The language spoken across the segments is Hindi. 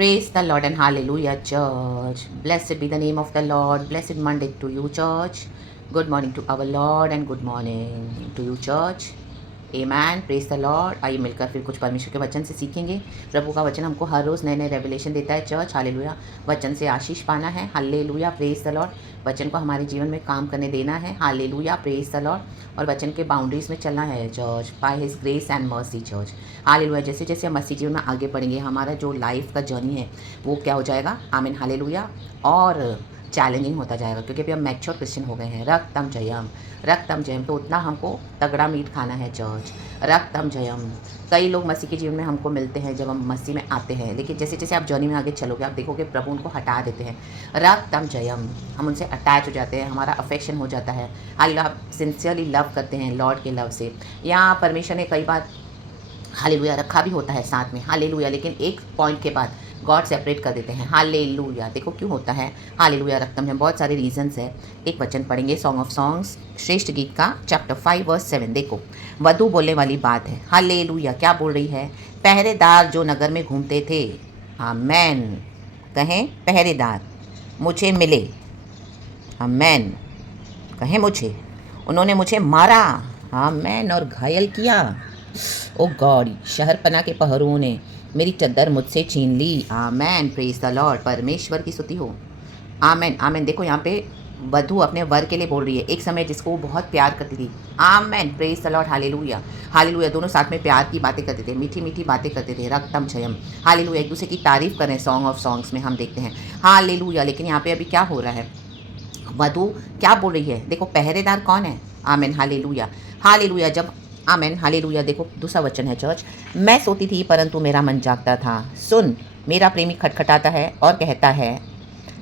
Praise the Lord and hallelujah, church. Blessed be the name of the Lord. Blessed Monday to you, church. Good morning to our Lord and good morning to you, church. Amen. Praise the Lord. आइए मिलकर फिर कुछ परमेश्वर के वचन से सीखेंगे। प्रभु का वचन हमको हर रोज़ नए नए रेवलेशन देता है चर्च। हालेलुया। वचन से आशीष पाना है। हालेलुया। Praise the Lord. वचन को हमारे जीवन में काम करने देना है। हालेलुया। Praise the Lord. और वचन के बाउंड्रीज में चलना है church, by his grace and mercy church. Hallelujah. जैसे जैसे हम मसीह जीवन में आगे बढ़ेंगे, हमारा जो लाइफ का जर्नी है वो क्या हो जाएगा। आमीन। हालेलुया। और चैलेंजिंग होता जाएगा, क्योंकि अभी हम मैच्योर क्रिश्चियन हो गए हैं। रक्तम जयम, रक्तम जयम। तो उतना हमको तगड़ा मीट खाना है चर्च। रक्तम जयम। कई लोग मसीह के जीवन में हमको मिलते हैं जब हम मसीह में आते हैं, लेकिन जैसे जैसे आप जर्नी में आगे चलोगे आप देखोगे प्रभु उनको हटा देते हैं। रक्तम जयम। हम उनसे अटैच हो जाते हैं, हमारा अफेक्शन हो जाता है। हालेलुया। आप सिंसियरली लव करते हैं लॉर्ड के लव से। यहाँ परमेश्वर ने कई बार हालेलुया रखा भी होता है साथ में। हालेलुया। लेकिन एक पॉइंट के बाद गॉड सेपरेट कर देते हैं। हालेलुया। देखो क्यों होता है हालेलुया रक्तम में, बहुत सारे रीजंस है। एक वचन पढ़ेंगे सॉन्ग ऑफ सॉन्ग्स, श्रेष्ठ गीत का चैप्टर 5 वर्स 7। देखो वधु बोलने वाली बात है। हालेलुया। क्या बोल रही है। पहरेदार जो नगर में घूमते थे, आमेन, कहें पहरेदार मुझे मिले, आमेन, कहें मुझे, उन्होंने मुझे मारा, आमेन, और घायल किया। ओ गॉड, शहरपना के पहरुओं ने मेरी चद्दर मुझसे छीन ली। आमेन। Praise the Lord. परमेश्वर की स्तुति हो। आमेन। आमेन। देखो यहाँ पे वधु अपने वर के लिए बोल रही है, एक समय जिसको वो बहुत प्यार करती थी। Amen. Praise the Lord. Hallelujah. Hallelujah. दोनों साथ में प्यार की बातें करते थे, मीठी मीठी बातें करते थे। रक्तम जयम। हालेलुया। एक दूसरे की तारीफ कर रहे हैं सॉन्ग ऑफ सॉन्ग्स में हम देखते हैं। हालेलुया। लेकिन यहाँ पे अभी क्या हो रहा है, वधु क्या बोल रही है। देखो पहरेदार कौन है। आमेन। हालेलुया। हालेलुया। जब आमेन। हालेलुया। देखो दूसरा वचन है चर्च। मैं सोती थी परंतु मेरा मन जागता था। सुन, मेरा प्रेमी खटखटाता है और कहता है,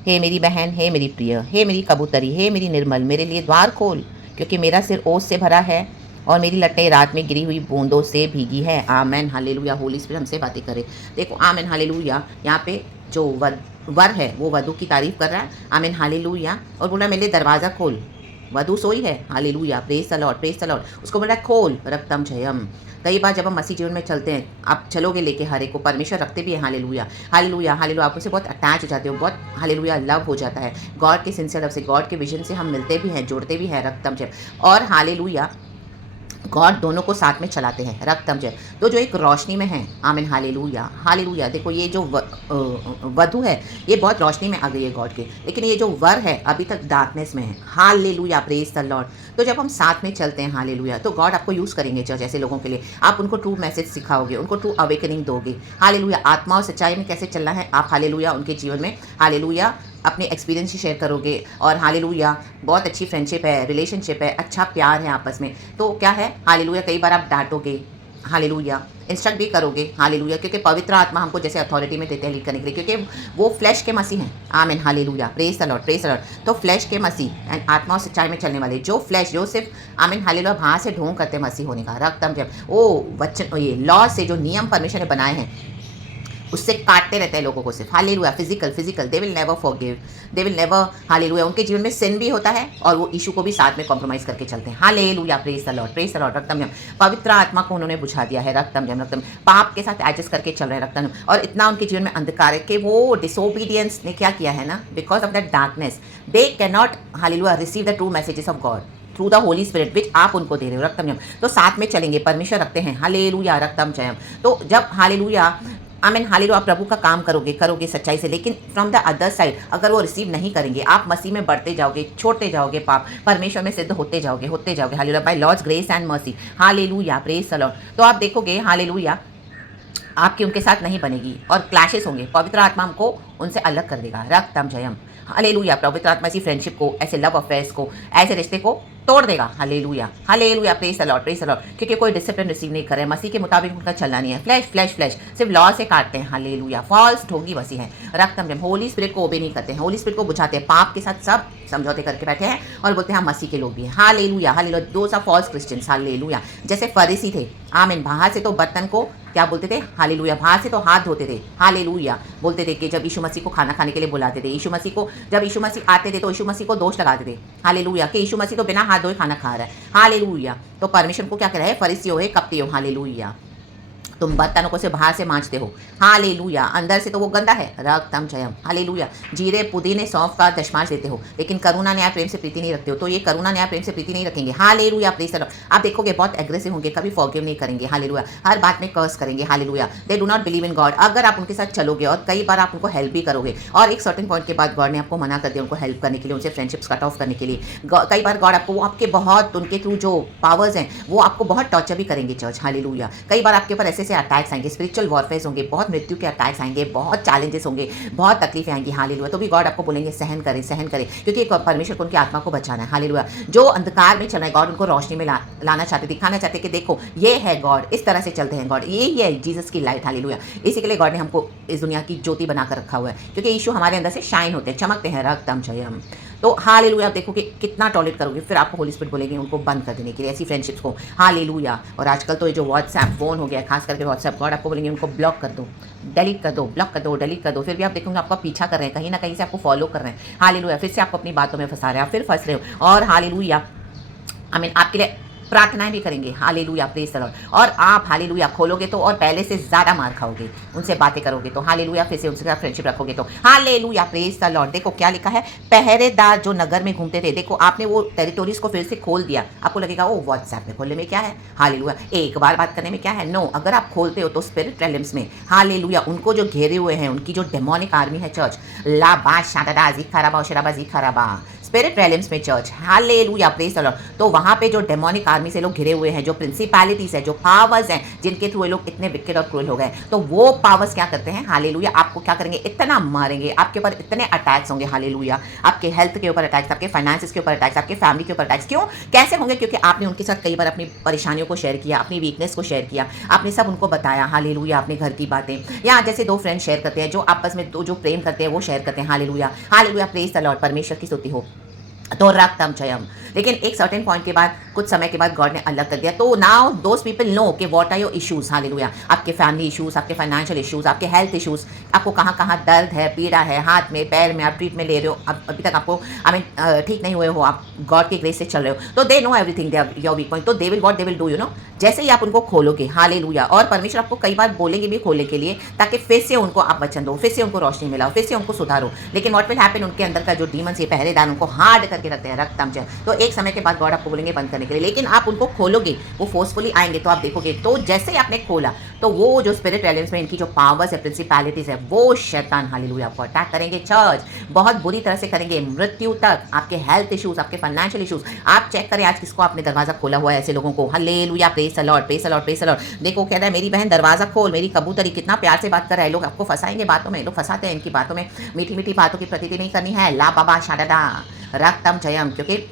हे मेरी बहन, हे मेरी प्रिय, हे मेरी कबूतरी, हे मेरी निर्मल, मेरे लिए द्वार खोल, क्योंकि मेरा सिर ओस से भरा है और मेरी लटें रात में गिरी हुई बूंदों से भीगी है। आमेन। हालेलुया। होली स्पिरिट हमसे बातें करे। देखो आमेन। हालेलुया। यहाँ पे जो वर है वो वधु की तारीफ कर रहा है। आमीन। हालेलुया। और बोला मेरे लिए दरवाज़ा खोल। वधु सोई है। Hallelujah. Praise the Lord. Praise the Lord. उसको बोला खोल, रक्तम जयम। कई बार जब हम मसीह जीवन में चलते हैं, आप चलोगे लेके हर एक को, परमेश्वर रखते भी है। हालेलुया। हालेलुया। हालेलुया। आप उससे बहुत अटैच हो जाते हो, बहुत हालेलुया लव हो जाता है गॉड के सिंसियर लव से, गॉड के विजन से हम मिलते भी हैं, जुड़ते भी हैं। रक्तम जयम। और हालेलुया गॉड दोनों को साथ में चलाते हैं। रक्तम जय। तो जो एक रोशनी में है। आमीन। हालेलुया। हालेलुया। देखो ये जो वधु है ये बहुत रोशनी में आ गई है गॉड के, लेकिन ये जो वर है अभी तक डार्कनेस में है। हालेलुया। Praise the Lord. तो जब हम साथ में चलते हैं हालेलुया, तो गॉड आपको यूज़ करेंगे चर्च ऐसे लोगों के लिए। आप उनको ट्रू मैसेज सिखाओगे, उनको ट्रू अवेकनिंग दोगे। हालेलुया। आत्मा और सच्चाई में कैसे चलना है आप हालेलुया उनके जीवन में हालेलुया अपने एक्सपीरियंस ही शेयर करोगे। और हालेलुया बहुत अच्छी फ्रेंडशिप है, रिलेशनशिप है, अच्छा प्यार है आपस में। तो क्या है हालेलुया, कई बार आप डांटोगे, हालेलुया इंस्ट्रक्ट भी करोगे। हालेलुया। क्योंकि पवित्र आत्मा हमको जैसे अथॉरिटी में देते हैं लीड करने के लिए, क्योंकि वो फ्लैश के मसीह हैं। आमीन। Hallelujah. Praise the Lord. Praise the Lord. तो फ्लैश के मसीह एंड आत्मा और सच्चाई में चलने वाले जो फ्लैश, जो सिर्फ आमीन हालेलुया भाव से ढोंग करते हैं मसीह होने का। रक्तम जब वो वचन, ये लॉ से जो नियम परमेश्वर ने बनाए हैं उससे काटते रहते हैं लोगों को सिर्फ। Hallelujah. Physical they will never forgive, they will never. Hallelujah. उनके जीवन में सिन भी होता है और वो इशू को भी साथ में कॉम्प्रोमाइज करके चलते हैं। Hallelujah. Praise the Lord. Praise the Lord. रक्तम जम। पवित्र आत्मा को उन्होंने बुझा दिया है। रक्तम जम। रक्तम पाप के साथ एडजस्ट करके चल रहे हैं। रक्तम। और इतना उनके जीवन में अंधकार है कि वो डिसोबीडियंस ने क्या किया है ना, because of that darkness they can not hallelujah receive the true messages of God through the Holy spirit which आप उनको दे रहे हो। रक्तम जम। तो साथ में चलेंगे, परमेश्वर रखते हैं। हालेलुया। रक्तम जयम। तो जब हालेलुया आमीन हालेलुया आप प्रभु का काम करोगे सच्चाई से, लेकिन फ्रॉम द अदर साइड अगर वो रिसीव नहीं करेंगे, आप मसीह में बढ़ते जाओगे, छोड़ते जाओगे, पाप परमेश्वर में सिद्ध होते जाओगे hallelujah by Lord's grace and mercy. Hallelujah. Praise the Lord. तो आप देखोगे हालेलुया आपकी उनके साथ नहीं बनेगी और क्लैशेस होंगे। पवित्र आत्मा हमको उनसे अलग कर देगा। रक्तम जयम। हालेलुया। पवित्र आत्मा ऐसी फ्रेंडशिप को, ऐसे लव अफेयर्स को, ऐसे रिश्ते को तोड़ देगा। Hallelujah. Hallelujah. Praise the Lord. Praise the Lord. क्योंकि कोई डिसिप्लिन रिसीव नहीं करे, मसीह के मुताबिक उनका चलना नहीं है। फ्लैश सिर्फ लॉ से काटते हैं। हालेलुया। फॉल्स ढोंगी वसी है। रक्तम जम। होली स्पिरिट को ओबे नहीं करते हैं, होली स्पिरिट को बुझाते हैं, पाप के साथ सब समझौते करके बैठे हैं और बोलते हैं हम मसीह के लोग भी हैं। Hallelujah. Hallelujah. Those are false Christians. Hallelujah. जैसे फरीसी थे। आमीन। बाहर से तो बर्तन को क्या बोलते थे, हालेलुया, बाहर से तो हाथ धोते थे। हालेलुया। बोलते थे कि जब यीशु मसीह को खाना खाने के लिए बुलाते थे, यीशु मसीह को जब यीशु मसीह आते थे तो यीशु मसीह को दोष लगाते थे। हालेलुया। कि यीशु मसीह तो बिना हाथ धोए खाना खा रहा है। हालेलुया। तो परमेश्वर को क्या कह रहा है, फरीसी हो, कपटी हो। हालेलुया। तुम बर्तनों को से बाहर से मांजते हो, हालेलुया, अंदर से तो वो गंदा है, रक्तम जयम, हालेलुया। जीरे पुदीने सौंफ का दशमांश देते हो, लेकिन करुणा न्याय प्रेम से प्रीति नहीं रखते हो, तो ये करुणा न्याय प्रेम से प्रीति नहीं रखेंगे, हालेलुया, प्रेज द लॉर्ड। आप देखोगे बहुत एग्रेसिव होंगे, कभी फॉरगिव नहीं करेंगे, हालेलुया, हर बात में कर्स करेंगे, hallelujah. They do not believe in God. अगर आप उनके साथ चलोगे और कई बार आप उनको हेल्प भी करोगे, और एक सर्टेन पॉइंट के बाद गॉड ने आपको मना कर दिया उनको हेल्प करने के लिए, उनसे फ्रेंडशिप्स कट ऑफ करने के लिए। कई बार गॉड आपको, वो आपके बहुत, उनके थ्रू जो पावर्स हैं वो आपको बहुत टॉर्चर भी करेंगे चर्च, हालेलुया। कई बार आपके ऊपर ऐसे ऐसे अटैक्स आएंगे, स्पिरिचुअल वॉरफेयर होंगे, बहुत मृत्यु के अटैक्स आएंगे, बहुत चैलेंजेस होंगे, बहुत तकलीफें आएंगी, हालेलुया। तो भी गॉड आपको बोलेंगे सहन करें, सहन करें, क्योंकि परमेश्वर को उनकी आत्मा को बचाना है, हालेलुया। जो अंधकार में चल रहा है, गॉड उनको रोशनी में लाना चाहते, दिखाना चाहते कि देखो ये है गॉड, इस तरह से चलते हैं गॉड, ये ही है जीसस की लाइट, हालेलुया। इसी के लिए गॉड ने हमको इस दुनिया की ज्योति बनाकर रखा हुआ है, क्योंकि यीशु हमारे अंदर से शाइन होते हैं, चमकते हैं, रक्तम जयम। तो हालेलुया, आप देखो कि कितना टॉलरेट करोगे, फिर आपको होली स्पिरिट बोलेंगे उनको बंद कर देने के लिए, ऐसी फ्रेंडशिप्स को, हालेलुया। और आजकल तो ये जो व्हाट्सएप फोन हो गया, खास करके व्हाट्सएप, गॉड आपको बोलेंगे उनको ब्लॉक कर दो, डिलीट कर दो, ब्लॉक कर दो, डिलीट कर दो। फिर भी आप देखोगे आपका पीछा कर रहे हैं, कहीं ना कहीं से आपको फॉलो कर रहे हैं, हालेलुया। फिर से आपको अपनी बातों में फंसा रहे हैं, आप फिर फंस रहे हो, और हालेलुया, आई मीन आपके लिए प्रार्थनाएं भी करेंगे, हालेलुया, प्रेज द लॉर्ड। और आप हालेलुया खोलोगे तो और पहले से ज़्यादा मार खाओगे, उनसे बातें करोगे तो, हालेलुया। फिर से उनसे साथ फ्रेंडशिप रखोगे तो, हालेलुया, प्रेज द लॉर्ड। देखो क्या लिखा है, पहरेदार जो नगर में घूमते थे, देखो आपने वो टेरिटोरीज को फिर से खोल दिया। आपको लगेगा ओ व्हाट्सएप में खोलने में क्या है, हालेलुया, एक बार बात करने में क्या है, नो। अगर आप खोलते हो तो स्पिरिट रेलम्स में, हालेलुया, उनको जो घेरे हुए हैं, उनकी जो डेमोनिक आर्मी है चर्च, ला बा शादा जी खराबा शराबा जी खराबा, स्पिरिट रेलम्स में church, hallelujah, praise the Lord. तो वहाँ पे जो डेमोनिक आर्मी से लोग घिरे हुए हैं, जो प्रिंसिपैलिटीज है, जो पावर्स हैं, जिनके थ्रू ये लोग इतने विकेट और क्रूएल हो गए, तो वो पावर्स क्या करते हैं, हालेलुया, आपको क्या करेंगे, इतना मारेंगे, आपके ऊपर इतने अटैक्स होंगे, हालेलुया, आपके हेल्थ के ऊपर अटैक्स, आपके फाइनेंसिस के ऊपर अटैक्स, आपके फैमिली के ऊपर अटैक्स। क्यों, कैसे होंगे, क्योंकि आपने उनके साथ कई बार अपनी परेशानियों को शेयर किया, अपनी वीकनेस को शेयर किया, आपने सब उनको बताया, हालेलुया, अपने घर की बातें, या जैसे दो फ्रेंड शेयर करते हैं, जो आपस में दो जो प्रेम करते हैं वो शेयर करते हैं, hallelujah, hallelujah, praise the Lord, परमेश्वर की स्तुति हो। तो रक्तम जयम। लेकिन एक सर्टेन पॉइंट के बाद, कुछ समय के बाद गॉड ने अलग कर दिया। तो नाउ दोज पीपल नो कि what are your issues, hallelujah, आपके फैमिली इश्यूज, आपके फाइनेंशियल इश्यूज, आपके हेल्थ इश्यूज, आपको कहाँ कहाँ दर्द है, पीड़ा है, हाथ में पैर में, आप ट्रीटमेंट ले रहे हो, अभी तक आपको आई मीन ठीक नहीं हुए हो, आप गॉड की ग्रेस से चल रहे हो, तो they know everything, they your weak point. तो they will what they will do, you know, जैसे ही आप उनको खोलोगे, हालेलुया, और परमेश्वर आपको कई बार बोलेंगे भी खोलने के लिए, ताकि फिर से उनको आप वचन दो, फिर से उनको रोशनी मिलाओ, फिर से उनको सुधारो। लेकिन व्हाट विल हैपन, उनके अंदर का जो डीमंस, ये पहरेदार उनको हार्ड करके रखते हैं, रक्तम जय। तो एक समय के बाद गॉड आपको बोलेंगे बंद करने के लिए, लेकिन आप उनको खोलोगे, वो फोर्सफुली आएंगे, तो आप देखोगे, तो जैसे ही आपने खोला, तो वो जो स्पिरिट रेलम्स में इनकी जो पावर्स है, प्रिंसिपैलिटीज है, वो शैतान, हालेलुया, आपको अटैक करेंगे चर्च, बहुत बुरी तरह से करेंगे, मृत्यु तक, आपके हेल्थ इश्यूज, आपके फाइनेंशियल इश्यूज। आप चेक करें आज किसको आपने दरवाजा खोला हुआ है, ऐसे लोगों को, hallelujah, praise the Lord, praise the Lord, praise the Lord. देखो कह रहा है मेरी बहन दरवाजा खोल, मेरी कबूतरी, कितना प्यार से बात कर रहा है। लोग आपको फंसाएंगे बातों में, लोग फंसाते हैं इनकी बातों में, मीठी मीठी बातों की प्रतीति नहीं करनी है, ला बाबा शादा रक्तम जयम, क्योंकि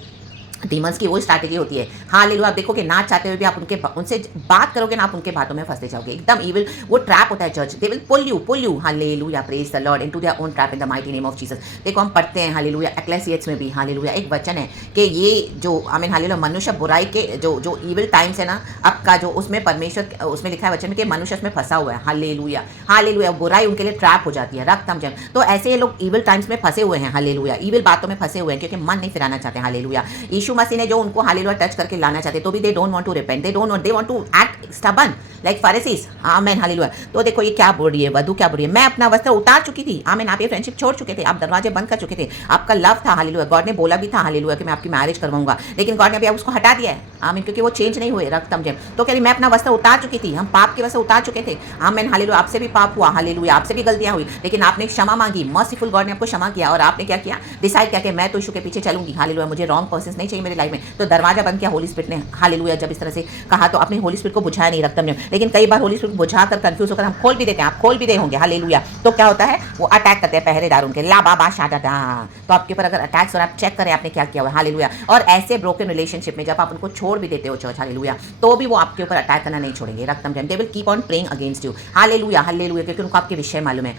डीमंस की वो स्ट्रैटेजी होती है, हालेलुया। आप देखोगे ना चाहते हुए भी आप उनसे बात करोगे ना, आप उनके बातों में फंसते जाओगे, एकदम इविल, वो ट्रैप होता है church, they will pull you, hallelujah, praise the Lord, into their own trap in the mighty name of Jesus. देखो हम पढ़ते हैं, हालेलुया, एक्लेसियस में भी, हालेलुया, एक वचन है कि ये जो आई मीन हालेलुया, मनुष्य बुराई के जो इविल टाइम्स है ना आपका, जो उसमें परमेश्वर, उसमें लिखा है वचन में कि मनुष्य उसमें फंसा हुआ है, हालेलुया, हालेलुया, बुराई उनके लिए ट्रैप हो जाती है, रक्तम जम। तो ऐसे ये लोग इविल टाइम्स में फंसे हुए हैं, हालेलुया, इविल बातों में फंसे हुए हैं, क्योंकि मन नहीं फिराना चाहते, हालेलुया। यीशु मसीह ने जो उनको हालेलुया टच करके लाना चाहते, तो भी they don't want to repent, they want to act stubborn like Pharisees, amen, hallelujah. तो देखो ये क्या बोल रही है, वधु क्या बोल रही है, मैं अपना वस्त्र उतार चुकी थी, आमीन, आप ये फ्रेंडशिप छोड़ चुके थे, आप दरवाजे बंद कर चुके थे, आपका लव था, हालेलुया, गॉड ने बोला भी था, हालेलुया, कि मैं आपकी मैरिज करवाऊंगा, लेकिन गॉड ने अभी उसको हटा दिया है, आमीन, क्योंकि वो चेंज नहीं हुए, रक्तम जम। तो कह रही मैं अपना वस्त्र उतार चुकी थी, हम पाप के वस्त्र उतार चुके थे, आमीन, हालेलुया, आपसे भी पाप हुआ, हालेलुया, आपसे भी गलतियां हुई, लेकिन आपने क्षमा मांगी, मर्सीफुल गॉड ने आपको क्षमा किया, और आपने क्या किया, डिसाइड किया कि मैं तो यीशु के पीछे चलूंगी, हालेलुया, मुझे रॉन्ग पर्सन्स नहीं चाहिए मेरी लाइफ में, तो दरवाजा बंद किया होली स्पिरिट ने, हालेलुया। जब इस तरह से कहा तो अपने होली स्पिरिट को बुझाया नहीं, रक्तम जम। लेकिन कई बार होली स्पिरिट बुझाकर कंफ्यूज होकर हम खोल भी देते हैं, आप खोल भी दे होंगे, हालेलुया। तो क्या होता है, वो अटैक करते हैं पहरेदारों के, ला बाबा शादा, तो आपके ऊपर अगर अटैक्स और आप चेक करें आपने क्या किया हुआ, हालेलुया। और ऐसे ब्रोकन रिलेशनशिप में जब आप उनको छोड़ भी देते हो चर्च, हालेलुया, तो भी वो आपके ऊपर अटैक करना नहीं छोड़ेंगे, रक्तम जम। They will keep on praying against you, hallelujah, hallelujah, क्योंकि उनको आपके विषय मालूम है,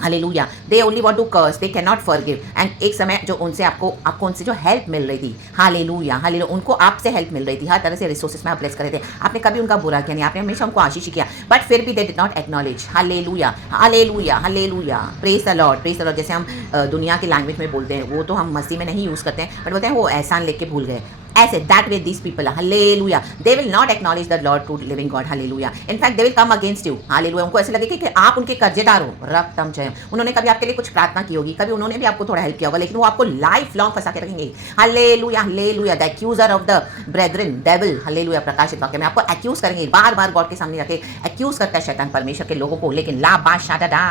hallelujah. They only want to curse, they can not forgive. And एक समय जो उनसे आपको उनसे जो हेल्प मिल रही थी, हालेलुया, हालेलुया, उनको आपसे हेल्प मिल रही थी, हर तरह से रिसोर्सेज में आप ब्लेस कर रहे थे, आपने कभी उनका बुरा किया नहीं, आपने हमेशा उनको आशीष किया, बट फिर भी they did not acknowledge, hallelujah, hallelujah, hallelujah, praise the Lord, praise the Lord. जैसे हम दुनिया की लैंग्वेज में बोलते हैं, वो तो हम मसीह में नहीं यूज़ करते हैं, बट बोलते हैं वो एहसान लेके भूल गए, ऐसे that way this people hallelujah they will not acknowledge the Lord true living God hallelujah in fact they will come against you hallelujah उनको ऐसे लगेगा कि आप उनके कर्जेदार हो रक्तम जय उन्होंने कभी आपके लिए कुछ प्रार्थना की होगी कभी उन्होंने भी आपको थोड़ा हेल्प किया होगा लेकिन वो आपको लाइफ लॉन्ग फंसा के रखेंगे hallelujah hallelujah the एक्यूजर of the brethren devil hallelujah प्रकाशित वाक्य में आपको एक्यूज करेंगे बार बार गॉड के सामने रखे एक्यूज करता है शैतान परमेश्वर के लोगों को लेकिन ला बा शादा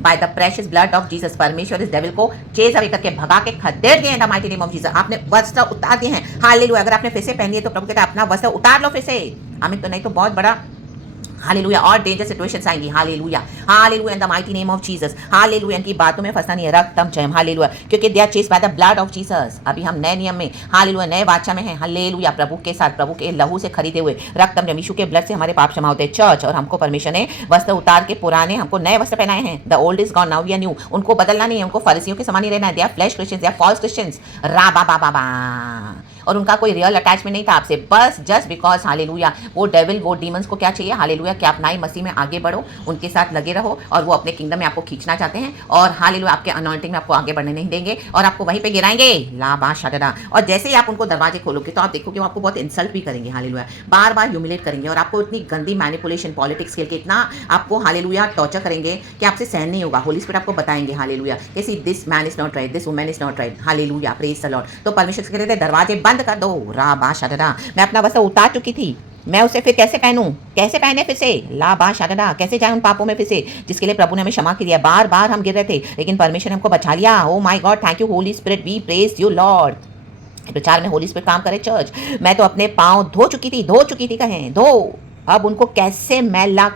by the precious blood of Jesus परमेश्वर इस डेविल को चेज अवे करके भगा के खदेड़ दिए इन the mighty name of Jesus आपने वस्त्र उतार दिए हैं हालेलुया अगर आपने फिर से पहनी है तो प्रभु कहता है अपना वस्त्र उतार लो फिर से आमीन तो नहीं तो बहुत बड़ा हालेलुया और डेंजर सिचुएशंस आएंगी hallelujah hallelujah in the mighty name of Jesus hallelujah इनकी बातों में फंसना नहीं है रक्तम जयम हालेलुया क्योंकि they are chased by the blood of Jesus अभी हम नए नियम में हालेलुया नए वाचा में हैं हालेलुया प्रभु के साथ प्रभु के लहू से खरीदे हुए रक्तम जयम यीशु के ब्लड से हमारे पाप क्षमा होते हैं चर्च और हमको परमेश्वर ने वस्त्र उतार के पुराने हमको नए वस्त्र पहनाए हैं the old is gone now we are new उनको बदलना नहीं है उनको फरीसियों के समान ही रहना है they are flesh Christians they are false Christians रा बा बा बा बा और उनका कोई रियल अटैचमेंट नहीं था आपसे बस जस्ट बिकॉज हालेलुया वो डेविल वो डीमंस को क्या चाहिए हालेलुया कि आप नई मसीह में आगे बढ़ो उनके साथ लगे रहो और वो अपने किंगडम में आपको खींचना चाहते हैं और हालेलुया आपके अनॉइंटिंग में आपको आगे बढ़ने नहीं देंगे और आपको वहीं पे गिराएंगे ला बा शादरा और जैसे ही आप उनको दरवाजे खोलोगे तो आप देखोगे वो आपको बहुत इंसल्ट भी करेंगे हालेलुया बार बार ह्यूमिलेट करेंगे और आपको इतनी गंदी मैनिपुलेशन पॉलिटिक्स खेल के इतना आपको हालेलुया टॉर्चर करेंगे कि आपसे सहन नहीं होगा होली स्पिरिट आपको बताएंगे हालेलुया कैसी this man is not right this woman is not right hallelujah praise the Lord तो परमेश्वर से कहते थे दरवाजे बंद कर दो रा बा शादरा मैं अपना वस्त्र उतार चुकी थी मैं उसे फिर कैसे पहनूं कैसे पहने फिर से ला बा शादरा कैसे जाए उन पापों में फिर से जिसके लिए प्रभु ने हमें क्षमा किया बार बार हम गिर रहे थे लेकिन परमेश्वर ने हमको बचा लिया oh my God thank you Holy Spirit we praise you Lord प्रचार में होली स्पिरिट काम करे चर्च मैं तो अपने पाँव धो चुकी थी कहें धो अब उनको कैसे मैला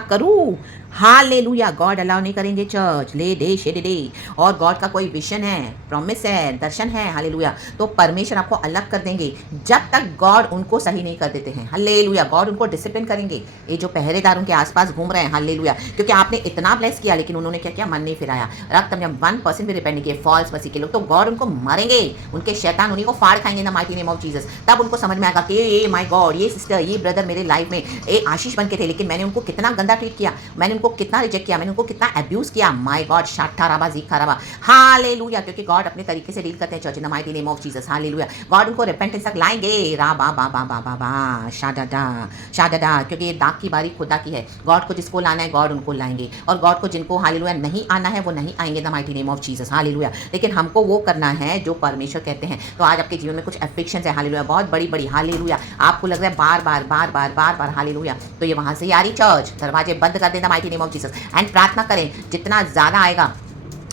करूं हालेलुया गॉड अलाउ नहीं करेंगे चर्च ले दे शे दे और गॉड का कोई विजन है प्रॉमिस है दर्शन है हालेलुया तो परमेश्वर आपको अलग कर देंगे जब तक गॉड उनको सही नहीं कर देते हैं हालेलुया गॉड उनको डिसिप्लिन करेंगे ये जो पहरेदार उनके आसपास घूम रहे हैं हालेलुया क्योंकि आपने इतना ब्लेस किया लेकिन उन्होंने क्या किया मन नहीं फिराया रक्त जब 1% भी रिपेंड नहीं किए फॉल्स मसीह के लोग तो गॉड उनको मारेंगे उनके शैतान उन्हीं को फाड़ खाएंगे ना माइटी नेम ऑफ जीसस तब उनको समझ में आएगा कि ये माय गॉड ये सिस्टर ये ब्रदर मेरे लाइफ में ये आशीष बन के थे लेकिन मैंने उनको कितना गंदा ट्रीट किया मैंने उनको कितना रिजेक्ट किया मैंने उनको कितना अब्यूज किया माय गॉड शाठाराबा जीखाराबा हालेलुया क्योंकि गॉड अपने तरीके से डील करते हैं church in the mighty name of Jesus hallelujah God उनको रिपेंटेंस तक लाएंगे रा बा बा बा बा बा बा शादादा क्योंकि ये दाग की बारी खुदा की है गॉड को जिसको लाना है गॉड उनको लाएंगे और गॉड को जिनको हालेलुया नहीं आना है वो नहीं आएंगे the mighty name of Jesus hallelujah लेकिन हमको वो करना है जो परमेश्वर कहते हैं तो आज आपके जीवन में कुछ एफिक्शंस है हालेलुया बहुत बड़ी बड़ी हालेलुया आपको लग रहा है बार बार हालेलुया तो ये वहां से आ रही चर्च दरवाजे बंद कर देना mighty name of Jesus and प्रार्थना करें जितना ज़्यादा आएगा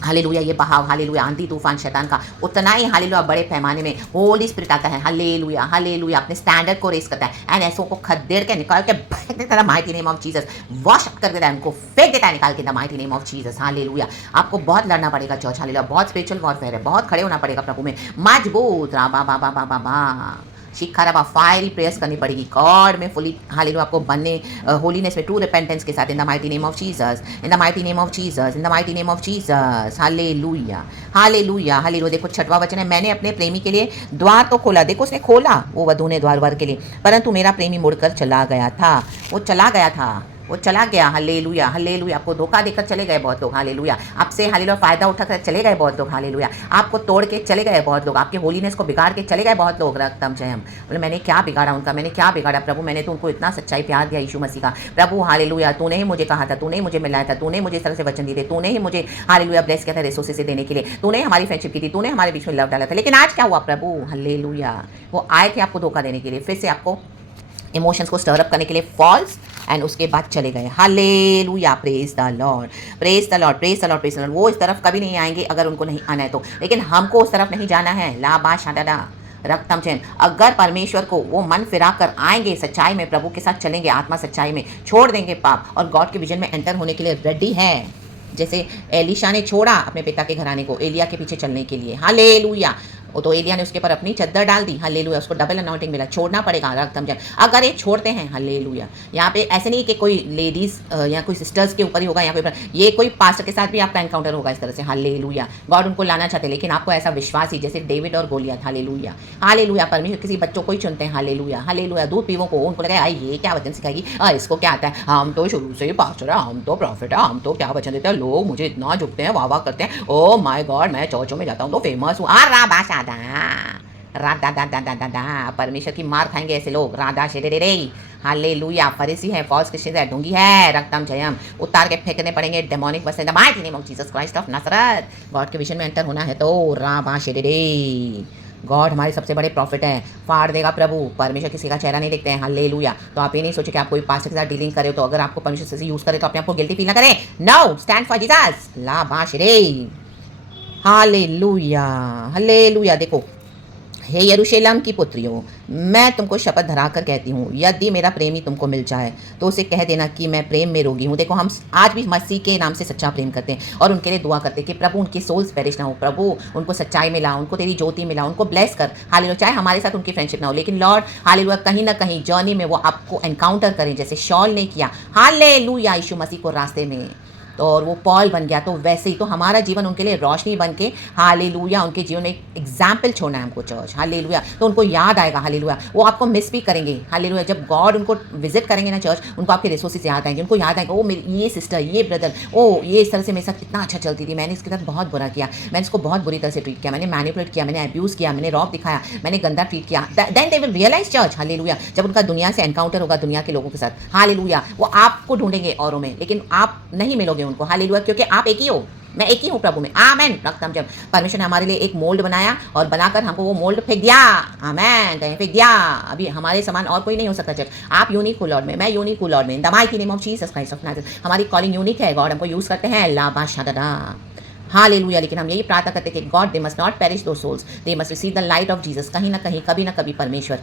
हालेलुया ये बहाव हालेलुया आंधी तूफान शैतान का उतना ही हालेलुया बड़े पैमाने में होली स्पिरिट आता है हालेलुया हालेलुया अपने स्टैंडर्ड को रेस करता है एंड ऐसों को खदेड़ के निकाल के फेंक देता है mighty name of Jesus wash कर देता है उनको फेंक देता है निकाल के the mighty name of Jesus hallelujah आपको बहुत लड़ना पड़ेगा चर्च हालेलुया बहुत स्पिरिचुअल वॉरफेयर है बहुत खड़े होना पड़ेगा प्रभु में मजबूत रा बा बा बा बा बा बा शिखारा फायरी प्रेयर्स करनी पड़ेगी गॉड में फुली हालेलुया आपको बनने होलीनेस में ट्रू रिपेंटेंस के साथ इन the mighty name of Jesus in the mighty name of Jesus in the mighty name of Jesus hallelujah hallelujah hallelujah देखो छठवां वचन है मैंने अपने प्रेमी के लिए द्वार तो खोला देखो उसने खोला वो वधू ने द्वार के लिए परंतु मेरा प्रेमी मुड़कर चला गया था वो चला गया हालेलुया हालेलुया आपको धोखा देकर चले गए बहुत लोग हालेलुया आपसे हालेलुया फायदा उठाकर चले गए बहुत लोग हालेलुया आपको तोड़ के चले गए बहुत लोग आपके होलीनेस को बिगाड़ के चले गए बहुत लोग रक्तम जयम बोले मैंने क्या बिगाड़ा उनका मैंने क्या बिगाड़ा प्रभु मैंने तो उनको इतना सच्चाई प्यार दिया यीशु मसीह का प्रभु हालेलुया तूने ही मुझे कहा था तूने ही मुझे मिलाया था तूने मुझे इस तरह से वचन दिए थे तूने ही मुझे हालेलुया ब्लेस किया था रिसोर्सेस से देने के लिए तूने हमारी फ्रेंडशिप की थी तूने हमारे बीच में लव डाला था लेकिन आज क्या हुआ प्रभु हालेलुया वो आए थे आपको धोखा देने के लिए फिर से आपको इमोशंस को स्टर अप करने के लिए फॉल्स एंड उसके बाद चले गए hallelujah praise the Lord praise the Lord praise the Lord praise the Lord वो इस तरफ कभी नहीं आएंगे अगर उनको नहीं आना है तो लेकिन हमको उस तरफ नहीं जाना है ला बा शादा रक्तम चैन अगर परमेश्वर को वो मन फिरा कर आएंगे सच्चाई में प्रभु के साथ चलेंगे आत्मा सच्चाई में छोड़ देंगे पाप और गॉड के विजन में एंटर होने के लिए रेडी है जैसे एलिशा ने छोड़ा अपने पिता के घराने को एलिया के पीछे चलने के लिए हालेलुया वो तो एलिया ने उसके ऊपर अपनी चद्दर डाल दी हालेलुया उसको डबल अनाउंटिंग मिला छोड़ना पड़ेगा रक्तम जन अगर ये छोड़ते हैं हालेलुया यहाँ पे ऐसे नहीं कि कोई लेडीज या कोई सिस्टर्स के ऊपर ही होगा या कोई ये कोई पास्टर के साथ भी आपका एनकाउंटर होगा इस तरह से हालेलुया गॉड उनको लाना चाहते लेकिन आपको ऐसा विश्वास ही जैसे डेविड और गोलियत हालेलुया हालेलुया परमेश्वर किसी बच्चों को ही चुनते हैं हालेलुया हालेलुया दूध पीवों को उनको लगा ये क्या वचन सिखाएगी इसको क्या आता है हम तो शुरू से ही पास्टर है हम तो प्रॉफिट है हम तो क्या वचन देते हैं लोग मुझे इतना झुकते हैं वाह वाह करते हैं ओ माय गॉड मैं चर्चों में जाता हूँ तो फेमस हूँ राधा दा दा दा दा दा, परमेश्वर की मार खाएंगे ऐसे लोग, राधा शेरे रे रे। हालेलुया, फरीसी है, फॉल्स क्रिश्चियंस है, ढोंगी है, रक्तम जयम, उतार के फेंकने पड़ेंगे डेमोनिक वसन, the mighty name of Jesus Christ of Nazareth. God के विजन में एंटर होना है तो राबा शेरे रे। गॉड हमारे सबसे बड़े प्रॉफिट हैं, फाड़ देगा प्रभु। परमेश्वर किसी का चेहरा नहीं देखते हैं, हालेलुया। तो आप ये नहीं सोचे कि आप कोई पास्टर के साथ डीलिंग करे तो अगर आपको परमेश्वर से यूज करे तो अपने आपको गिल्टी फील ना करें। नो, स्टैंड फॉर जीसस, ला बाशरे। Hallelujah, hallelujah. देखो, हे यरूशलेम की पुत्रियों, मैं तुमको शपथ धरा कर कहती हूँ, यदि मेरा प्रेमी तुमको मिल जाए तो उसे कह देना कि मैं प्रेम में रोगी हूँ। देखो, हम आज भी मसीह के नाम से सच्चा प्रेम करते हैं और उनके लिए दुआ करते हैं कि प्रभु उनकी सोल्स पेरिश ना हो, प्रभु उनको सच्चाई मिला, उनको तेरी ज्योति मिला, उनको ब्लेस कर। हालेलुया। चाहे हमारे साथ उनकी फ्रेंडशिप ना हो, लेकिन लॉर्ड हालेलुया कहीं ना कहीं जर्नी में वो आपको एनकाउंटर करें, जैसे शॉल ने किया। हालेलुया, यीशु मसीह को रास्ते में तो और वो पॉल बन गया, तो वैसे ही तो हमारा जीवन उनके लिए रोशनी बन के हालेलुया उनके जीवन में एक एग्जाम्पल छोड़ना है हमको चर्च। हालेलुया, तो उनको याद आएगा। हालेलुया, वो आपको मिस भी करेंगे। हालेलुया, जब गॉड उनको विजिट करेंगे ना चर्च, उनको आपके रिसोर्सेज याद आएंगे, उनको याद आएगा, ओ मेरी ये सिस्टर, ये ब्रदर, ओ ये इस तरह से मेरे साथ कितना अच्छा चलती थी, मैंने इसके साथ बहुत बुरा किया, मैंने इसको बहुत बुरी तरह से ट्रीट किया, मैंने मैनिपुलेट किया, मैंने अब्यूज़ किया, मैंने रॉब दिखाया, मैंने गंदा ट्रीट किया। Then they will realise church. Hallelujah, जब उनका दुनिया से एनकाउंटर होगा, दुनिया के लोगों के साथ, हालेलुया, वो आपको ढूंढेंगे औरों में, लेकिन आप नहीं मिलोगे उनको। हालेलुया, क्योंकि आप एक ही हो, मैं एक ही हूँ प्रभु में। आमेन। रक्तम जब परमेश्वर ने हमारे लिए एक मोल्ड बनाया और बनाकर हमको वो मोल्ड फेंक दिया। आमेन, कहीं फेंक दिया। अभी हमारे समान और कोई नहीं हो सकता। चल, आप यूनिक हो लॉर्ड में, मैं यूनिक हूँ लॉर्ड में। इन the mighty name of Jesus Christ of Nazareth. हमारी कॉलिंग यूनिक है, गॉड हमको यूज़ करते हैं। ला बा शादा। हालेलुया। लेकिन हम यही प्रार्थना करते हैं कि God they must not perish दो souls, they must receive the light of Jesus. कहीं ना कहीं, कभी ना कभी परमेश्वर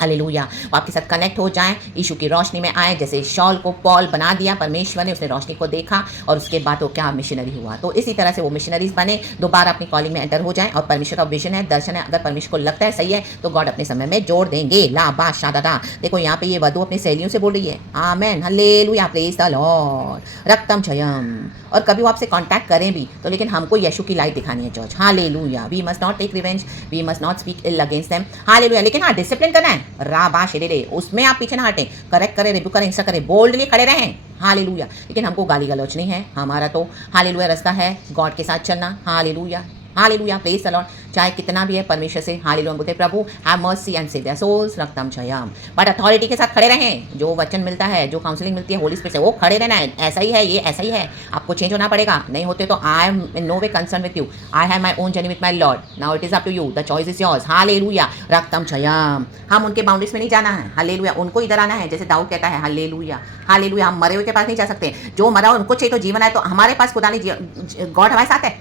हालेलुया वो आपके साथ कनेक्ट हो जाएं, यीशु की रोशनी में आए। जैसे शॉल को पॉल बना दिया परमेश्वर ने, उसने रोशनी को देखा और उसके बाद वो क्या मिशनरी हुआ। तो इसी तरह से वो मिशनरीज बने, दोबारा अपनी कॉलिंग में एंटर हो जाएं और परमेश्वर का विजन है, दर्शन है, अगर परमेश्वर को लगता है सही है तो गॉड अपने समय में जोड़ देंगे। ला बा शादा। देखो यहाँ पे ये वधु अपनी सहेलियों से बोल रही है, आमेन, hallelujah, praise the Lord, रक्तम Jayam. और कभी वो आपसे कांटेक्ट करें भी तो लेकिन हमको यीशु की लाइट दिखानी है church. Hallelujah, we must not take revenge, we must not speak ill against them. Hallelujah, लेकिन हाँ, डिसिप्लिन करना है। राबा शेरे, उसमें आप पीछे ना हटें, करेक्ट करें, रिव्यू करें, इंस्टा करें, बोल्डली खड़े रहें। हालेलुया, लेकिन हमको गाली गलौच नहीं है। हमारा तो हालेलुया रास्ता है गॉड के साथ चलना। Hallelujah, hallelujah, praise the Lord. चाहे कितना भी है परमेश्वर से हालेलुया बोलते, प्रभु have mercy and save their souls, रक्तम जयम। बट अथॉरिटी के साथ खड़े रहें। जो वचन मिलता है, जो काउंसलिंग मिलती है होली स्पिरिट से, वो खड़े रहना है। ऐसा ही है, ये ऐसा ही है, आपको चेंज होना पड़ेगा। नहीं होते तो I am in no way concern with you, I have my own journey with my Lord, now it is up to you, the choice is yours. Hallelujah, रक्तम जयम। हम उनके बाउंड्रीज में नहीं जाना है। हालेलुया, उनको इधर आना है, जैसे दाऊद कहता है। हालेलुया, हालेलुया, हम मरे हुए के पास नहीं जा सकते। जो मरा उनको चाहिए तो जीवन है, तो हमारे पास खुदा नहीं, गॉड हमारे साथ है,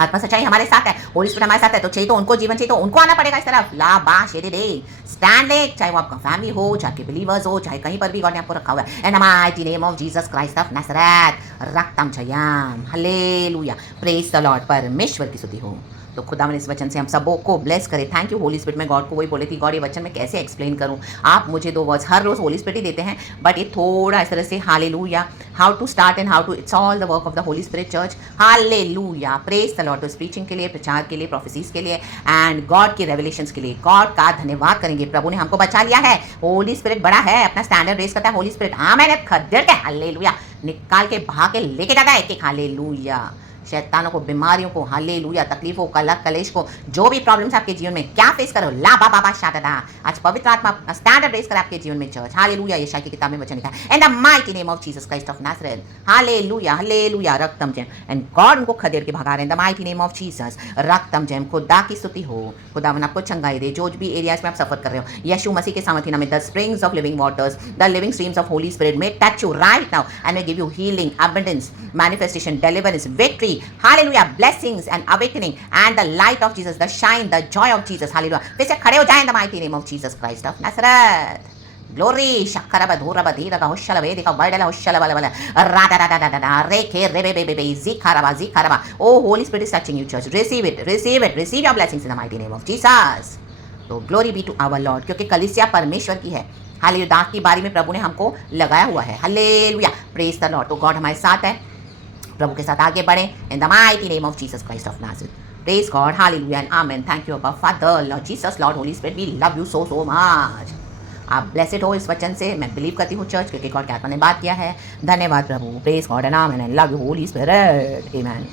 आत्मा सच्चाई हमारे साथ है, होली स्पिरिट हमारे साथ है, तो चाहिए तो उनको जीवन चाहिए तो उनको आना पड़ेगा इस तरफ। ला बा शेरे रे, स्टैंड ले, चाहे वो आपका फैमिली हो, चाहे आपके बिलीवर्स हो, चाहे कहीं पर भी गॉड ने आपको रखा हुआ है। In the mighty name of Jesus Christ of Nazareth, रक्तम जयम, हालेलुया, प्रेज द लॉर्ड। परमेश्वर की स्तुति हो। तो खुदा ने इस वचन से हम सबों को ब्लेस करे। Thank you Holy spirit. मैं गॉड को वही बोले थी, गॉड ये वचन मैं कैसे एक्सप्लेन करूं। आप मुझे 2 वर्ड्स हर रोज होली स्पिरिट ही देते हैं, बट ये थोड़ा इस तरह से hallelujah, how to start and how to, it's all the work of the Holy Spirit church. Hallelujah, praise the Lord. तो स्पीचिंग के लिए, प्रचार के लिए, प्रोफेसीज के लिए एंड गॉड के रेवलेशंस के लिए गॉड का धन्यवाद करेंगे। प्रभु ने हमको बचा लिया है। होली स्पिरिट बड़ा है, अपना स्टैंडर्ड रेस करता है होली स्पिरिट। हाँ, मैंने खद्दर के हालेलुया निकाल के भाग के लेके जाता है एक। हालेलुया, शैतानों को, बीमारियों को, हालेलुया, तकलीफों, कलह कलेश को, जो भी प्रॉब्लम्स आपके जीवन में क्या फेस करो, ला बा बा शादा, आज पवित्र आत्मा स्टैंडर्ड रेस करे आपके जीवन में चर्च। हालेलुया, यशायाह की किताब में वचन लिखा है, in the mighty name of Jesus Christ of Nazareth. Hallelujah, hallelujah, रक्तम जयम। एंड गॉड उनको खदेड़ के भगा रहे हैं, in the mighty name of Jesus, रक्तम जयम। खुदा की स्तुति हो। खुदावन आपको चंगाई दे, जो भी एरियाज में आप सफर कर रहे हो। यीशु मसीह के सामर्थ्य नाम में the springs of living waters, the living streams of Holy Spirit में touch you right now and may give you healing, abundance, manifestation, deliverance, victory, hallelujah, blessings and awakening and the light of Jesus, the shine, the joy of Jesus. Hallelujah. फिर से खड़े हो जाएं, in the mighty name of Jesus Christ of Nazareth. Glory, shakaraba dhuraba dhiraga hoshhala vedika vaidala hoshhala bala bala rada da da da reke rebe bebe zikaraba zikaraba. Oh, Holy Spirit is touching you, church. Receive it, receive it, receive your blessings in the mighty name of Jesus. तो glory be to our Lord, क्योंकि कलीसिया परमेश्वर की है। हालेलुया, दांत की बारी में प्रभु ने हमको लगाया हुआ है। Hallelujah, praise the Lord. तो गॉड हमारे साथ है, प्रभु के साथ आगे बढ़े, in the mighty name of Jesus Christ of Nazareth. Praise God, hallelujah and amen. Thank you Abba Father, Lord Jesus, Lord Holy Spirit, we love you so so much. आप ब्लेसेड हो इस वचन से, मैं बिलीव करती हूँ चर्च, क्योंकि गॉड के आत्मा ने बात किया है। धन्यवाद प्रभु, praise God and amen, I love you Holy Spirit, amen.